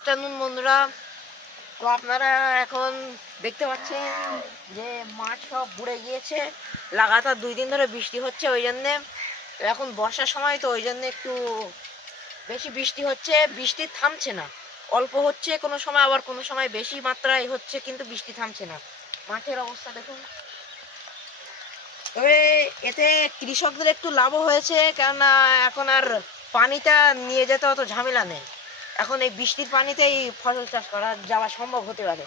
Afternoon বন্ধুরা। তো আপনারা এখন দেখতে পাচ্ছেন যে মাঠ সব বুড়ে গিয়েছে। লাগাতার দুই দিন ধরে বৃষ্টি হচ্ছে ওই জন্যে। এখন বর্ষার সময়, তো ওই জন্য একটু বেশি বৃষ্টি হচ্ছে। বৃষ্টি থামছে না। অল্প হচ্ছে কোনো সময়, আবার কোনো সময় বেশি মাত্রায় হচ্ছে, কিন্তু বৃষ্টি থামছে না। মাঠের অবস্থা দেখুন। তবে এতে কৃষকদের একটু লাভও হয়েছে, কেননা এখন আর পানিটা নিয়ে যেতে অত ঝামেলা নেই। এখন এই বৃষ্টির পানিতেই ফসল চাষ করা যাওয়া সম্ভব হতে পারে।